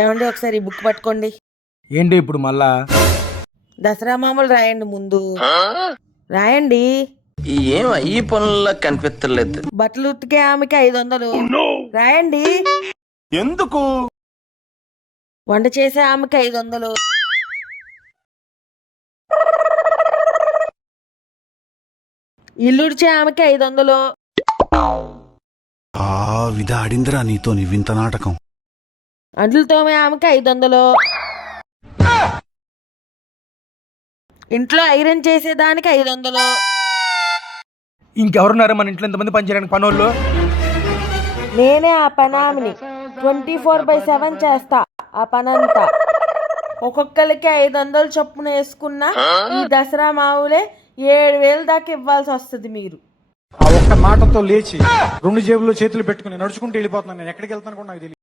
ఏమండి ఒకసారి ఈ బుక్ పట్టుకోండి. ఏంటి ఇప్పుడు మళ్ళా? దసరా మామూలు రాయండి ముందు. రాయండి. ఏం ఈ పనుల్లో కనిపించలేదు. బట్టలు ఉతికే ఆమెకి 500. రాయండి. ఎందుకు? వంట చేసే ఆమెకి 500. ఇల్లుడిచే ఆమెకి 500. విధ ఆడిందిరా నీతో నీ వింత నాటకం. అంట్లు తోమే ఆమెకి 500. ఇంట్లో ఐరన్ చేసేదానికి 500. ఇంకెవరున్నారు మన ఇంట్లో ఎంతమంది పనిచేయడానికి పనోళ్ళు? నేనే ఆ పనామిని 24/7 చేస్తా ఆ పనంతా. ఒక్కొక్కరికి 500 చొప్పున వేసుకున్నా ఈ దసరా మావులే 7,000 దాకా ఇవ్వాల్సి వస్తుంది మీరు. ఆ ఒక్క మాటతో లేచి 2 జేబుల్లో చేతులు పెట్టుకుని నడుచుకుంటూ వెళ్ళిపోతున్నాను. నేను ఎక్కడికి వెళ్తాను కూడా నాకు తెలియదు.